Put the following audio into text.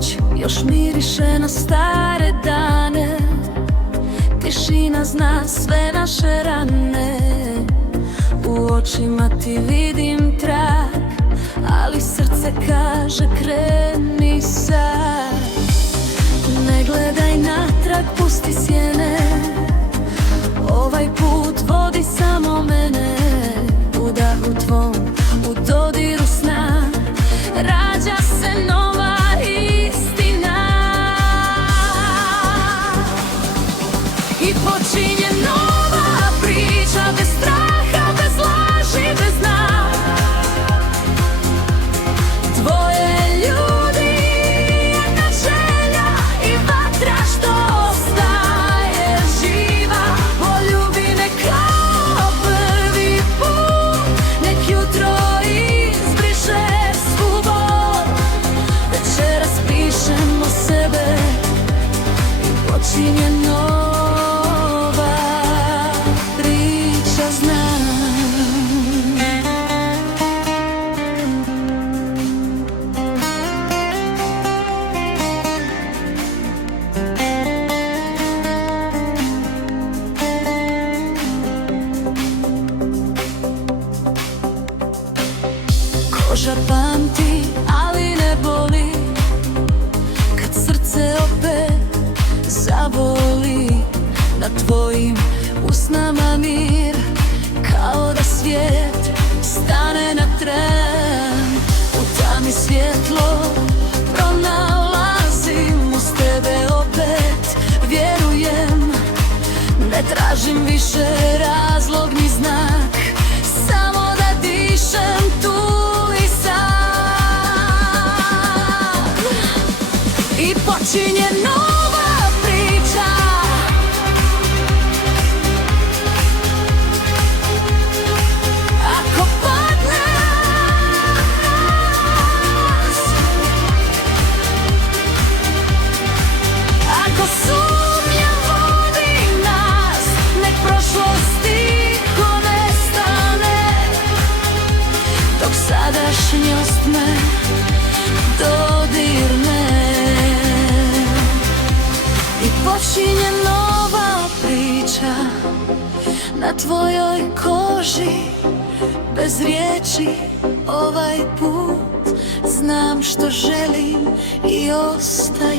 noć još miriše na stare dane. Tišina zna sve naše rane. U očima ti vidim trag, ali srce kaže kreni sad. Ne gledaj natrag, pusti sjene, ovaj put vodi samo mene. U dahu tvom, u dodiru sna, rađa se nova istina. I počinje nova priča, bez straha, bez laži, bez dna. Dvoje ljudi, jedna želja i vatra što ostaje živa. Poljubi me kao prvi put, nek jutro izbriše svu bol. Večeras pišemo sebe i počinje nova priča, znam. Koža pamti, ali ne boli, kad srce opet zavoli. Na tvojim usnama mir, kao da svijet stane na tren. U tami svjetlo pronalazim, uz tebe opet vjerujem. Ne tražim više razlog ni znak, samo da dišem tu i sad. I počinje nova priča. Ako padne nas, ako sumnja vodi nas, nek prošlost tiho nestane, dok sadašnjost me dodirne. I počinje nova priča na tvojoj koži, bez riječi ovaj put znam što želim i ostaje.